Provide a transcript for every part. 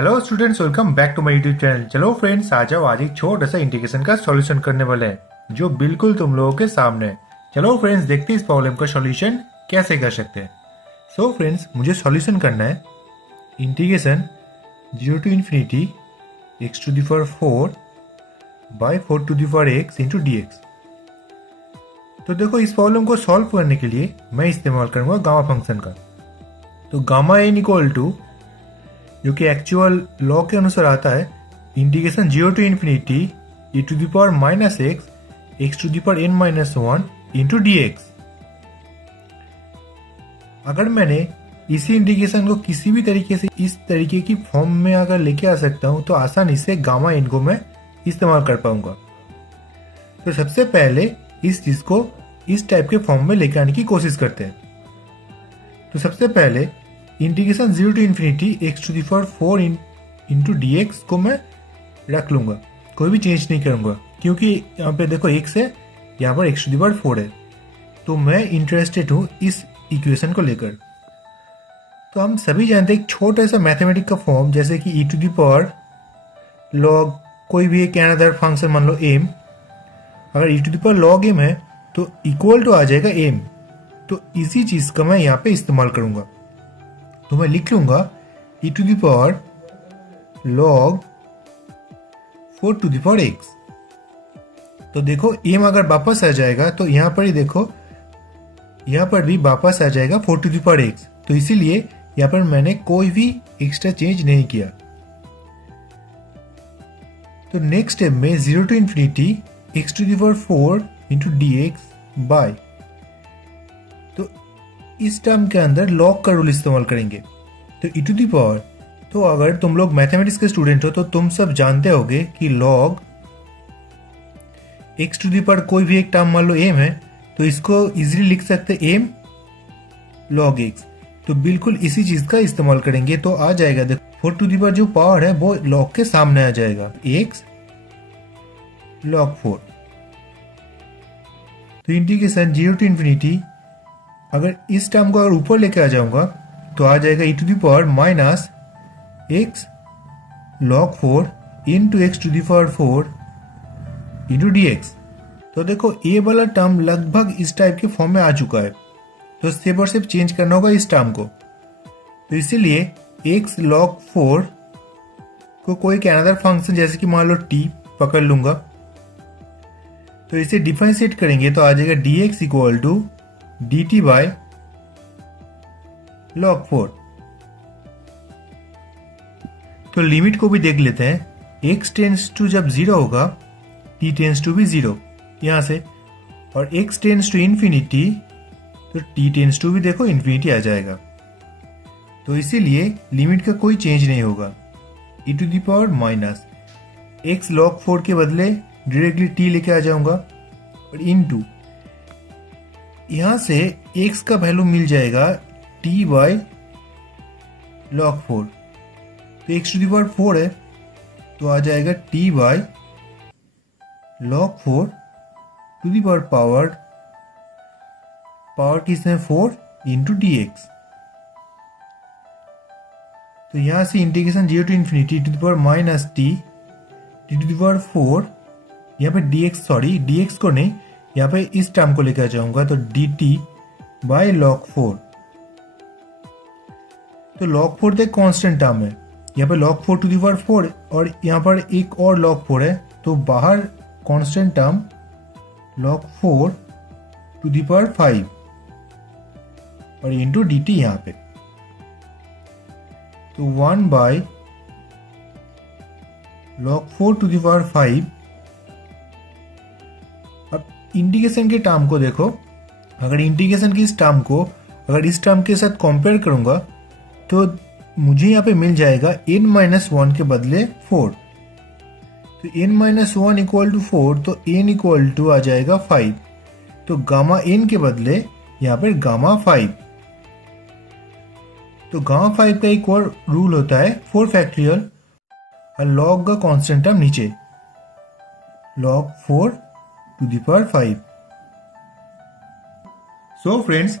Hello students, welcome back to my YouTube channel. चलो friends, आ जाओ, आज एक छोटा सा इंटीग्रेशन का सॉल्यूशन करने वाले हैं जो बिल्कुल तुम लोगों के सामने है। चलो फ्रेंड्स, देखते हैं इस प्रॉब्लम का सॉल्यूशन कैसे कर सकते हैं। सो फ्रेंड्स, मुझे सॉल्यूशन करना है integration 0 to infinity x to the power 4 by 4 to the power x into dx। तो देखो, इस प्रॉब्लम को सॉल्व करने के लिए मैं इस्तेमाल करूंगा गामा फंक्शन का। तो गामा एन इक्वल टू, जो कि एक्चुअल लॉ के अनुसार आता है, integration 0 to infinity e to the power minus x to the power n minus 1 into dx। अगर मैंने इसी इंटीग्रेशन को किसी भी तरीके से इस तरीके की फॉर्म में अगर लेके आ सकता हूं तो आसानी से गामा एन को मैं इस्तेमाल कर पाऊंगा। तो सबसे पहले इस चीज को इस टाइप के फॉर्म में लेके आने की कोशिश करते हैं। तो सबसे पहले integration 0 to infinity x to the power 4 into dx को मैं रख लूंगा, कोई भी चेंज नहीं करूंगा, क्योंकि यहाँ पे देखो x है, यहाँ पर x to the power 4 है। तो मैं इंटरेस्टेड हूँ इस इक्वेशन को लेकर। तो हम सभी जानते हैं एक छोटा सा मैथमेटिक का फॉर्म, जैसे कि e to the power log कोई भी एक अनदर फंक्शन, मान लो m, अगर e to the power log m है तो इक्वल टू आ जाएगा m। तो इसी चीज का मैं यहाँ पे इस्तेमाल करूंगा। तो मैं लिख लूंगा e to the power log 4 to the power x। तो देखो m अगर वापस आ जाएगा तो यहां पर ही देखो, यहां पर भी वापस आ जाएगा 4 to the power x। तो इसीलिए यहां पर मैंने कोई भी एक्स्ट्रा चेंज नहीं किया। तो नेक्स्ट स्टेप में 0 to infinity x to the power 4 into dx bye, तो इस टर्म के अंदर लॉग का रूल इस्तेमाल करेंगे। तो e to the power, तो अगर तुम लोग मैथमेटिक्स के स्टूडेंट हो तो तुम सब जानते होगे कि log x to the power कोई भी एक टर्म मान लो m है, तो इसको इजीली लिख सकते m log x। तो बिल्कुल इसी चीज का इस्तेमाल करेंगे। तो आ जाएगा, देखो 4 to the power जो पावर है वो लॉग के सामने आ जाएगा, x log 4। तो इंटीग्रेशन 0 to infinity, अगर इस टर्म को अगर ऊपर लेके आ जाऊंगा तो आ जाएगा e to the power minus x log 4 into x to the power 4 into dx। तो देखो a वाला टर्म लगभग इस टाइप के फॉर्म में आ चुका है, तो सिर्फ और सिर्फ चेंज करना होगा इस टर्म को। तो इसीलिए x log 4 को कोई एक अनदर फंक्शन जैसे कि मान लो t पकड़ लूंगा। तो इसे डिफरेंशिएट करेंगे तो आ जाएगा dx equal to dt by log 4। तो लिमिट को भी देख लेते हैं। x टेंस टू जब 0 होगा, t टेंस टू भी 0 यहां से, और x टेंस टू इन्फिनिटी तो t टेंस टू भी देखो इन्फिनिटी आ जाएगा। तो इसीलिए लिमिट का कोई चेंज नहीं होगा। e to the power minus x log 4 के बदले डायरेक्टली t लेके आ जाऊंगा, और इनटू यहां से x का वैल्यू मिल जाएगा t बाय log 4। तो x टू द पावर 4 है तो आ जाएगा t by log 4 to the power किसने 4 इंटू dx। तो यहां से integration 0 to infinity to the power minus t to the power 4, यहाँ पे dx, सॉरी dx को नहीं, यहाँ पे इस टर्म को लेकर जाऊंगा तो dt बाय log 4। तो log 4 तो एक कांस्टेंट टर्म है, यहाँ पे log 4 टू द पावर 4 और यहाँ पर एक और log 4 है, तो बाहर constant term log 4 to the power 5 और इंटू dt यहाँ पे। तो 1 by log 4 to the power 5। अब इंटीग्रेशन के टर्म को देखो, अगर इंटीग्रेशन की इस टर्म को अगर इस टर्म के साथ कंपेयर करूंगा तो मुझे यहाँ पे मिल जाएगा n माइनस 1 के बदले 4। तो n माइनस 1 इक्वल टू 4, तो n इक्वल टू आ जाएगा 5। तो गामा n के बदले यहाँ पे गामा 5। तो गामा 5 का एक और रूल होता है 4 फैक्टोरियल, और लॉग का कांस्टेंट टर्म नीचे, log 4 to the power 5। So friends,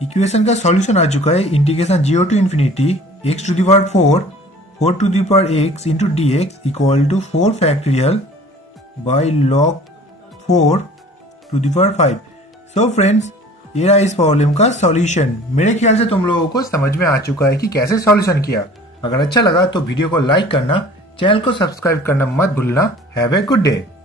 equation का सॉल्यूशन आ चुका है। Integration 0 to infinity x to the power 4 4 to the power x into dx equal to 4 factorial by log 4 to the power 5। So friends, ये रहा इस problem का solution. मेरे ख्याल से तुम लोगों को समझ में आ चुका है कि कैसे सॉल्यूशन किया। अगर अच्छा लगा तो वीडियो को लाइक करना, चैनल को सब्सक्राइब करना मत भूलना। Have a good day.